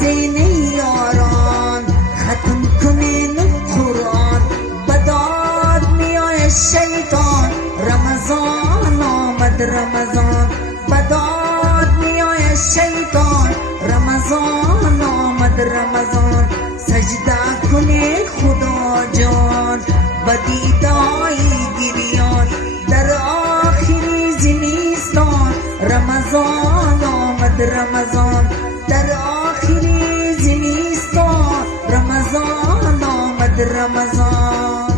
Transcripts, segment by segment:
زین یاران ختم کنین قرآن، بداد میای شیطان، رمضان آمد رمضان، بداد میای شیطان، رمضان آمد رمضان، سجده کنه خدا جان، بدیدای گریان در آخری زمستان، رمضان آمد رمضان، در آخری زمستان، رمضان آمد رمضان.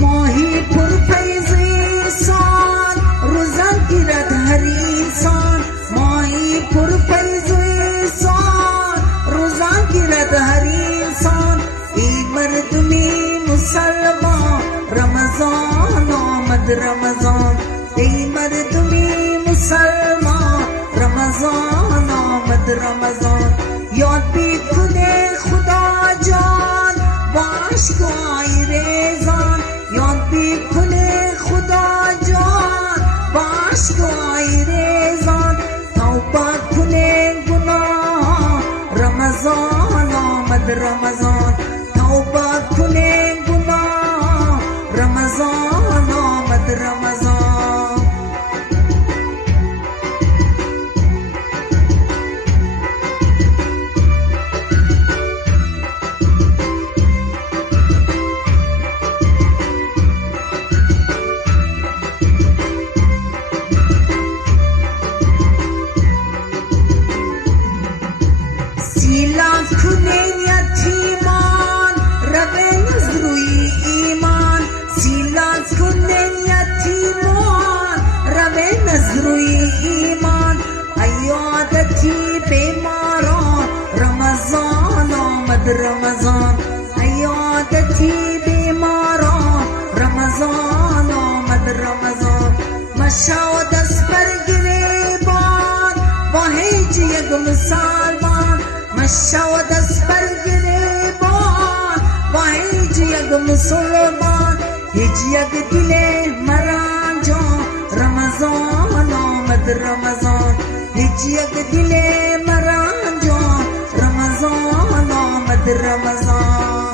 ماهی پرفیض انسان روزه گیرد هر انسان، ماهی پرفیض انسان روزه گیرد هر انسان، ای مردمی مسلمان، رمضان آمد رمضان، ای مردمی مسلمان، رمضان آمد رمضان، یاد بکنه خدا جان باش گوی ریزان، یاد بکنه خدا جان باش گوی ریزان، توبه کنه گناه، رمضان آمد رمضان، توبه کنه گناه، رمضان آمد رمضان. سیلا کنین یتیمان روین از روی ایمان، سیلا کنین یتیمان روین از روی ایمان، عیادتی بیماران، رمضان آمد رمضان، عیادتی بیماران، رمضان آمد رمضان، مشو دست بر گریبان با هیچ یک مسلمان، مشو دست بر گریبان با هیچ یک مسلمان، هیچ یک دل مرنجان، رمضان آمد رمضان، هیچ یک دل مرنجان، رمضان آمد رمضان.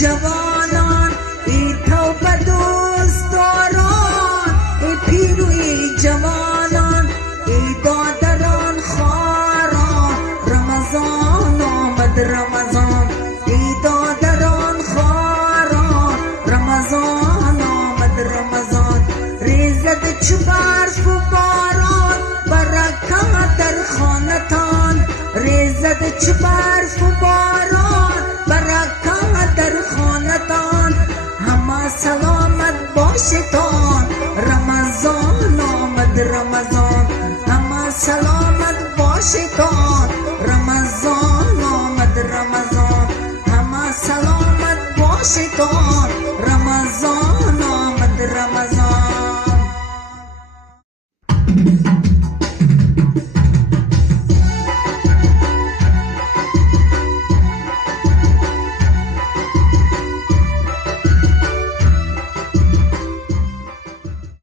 جوانان ای توبه دوستداران، ای پیروی جوانان، ای دادران خاران، رمضان آمد رمضان، ای دادران خاران، رمضان آمد رمضان، ریزد چو برف و باران برکات در خانتان، ریزد چو برف و باران برکات در خانتان، همه سلامت باشتان، رمضان آمد رمضان، همه سلامت باشتان.